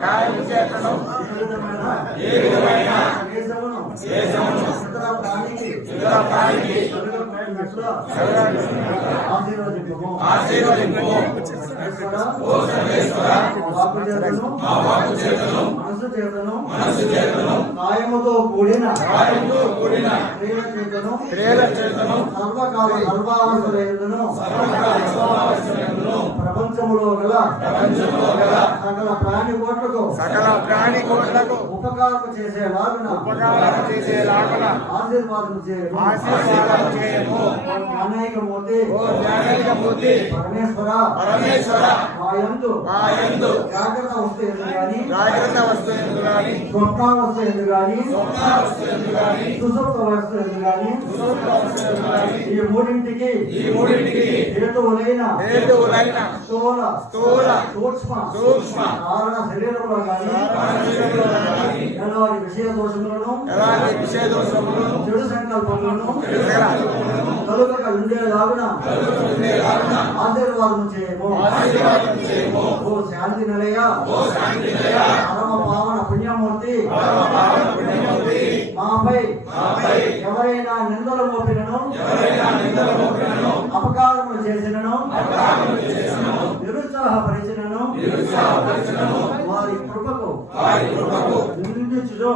కాయము చేతను ఏ విధమైన దేశమును ఇతర ప్రాణికి ఆశీర్వదింపుము. ఓ సర్వేశ్వర మా వాక్కు చేతను మనసు చేతను కాయముతో కూడిన క్రియల చేతను సర్వకాల సర్వావసరయందును ప్రపంచములో గల సకల ప్రాణి కోట్లకు ఉపకారము చేసేలాగున ఆశీర్వాదం చేయము. జ్ఞానైకమూర్తి పరమేశ్వర మాయందు జాగ్రత్త వస్తు ఎందు గాని స్వప్నావస్థ ఎందు గాని సుషుప్త అవస్థ ఎందు గాని ఈ మూడింటికి హేతువులైన స్థూల సూక్ష్మ కారణ శరీరములో గాని ఎలాంటి విషయ దోషములను చెడు సంకల్పములను కలుగక ఉండేలాగున ఆశీర్వాదం చేయము. ఓ శాంతి నిలయ పరమ పావన పుణ్యమూర్తి మాపై ఎవరైనా నిందలు మోపినను అపకారములు చేసినను నిరుత్సాహపరిచినను వారి కృపకు నిందించుదు.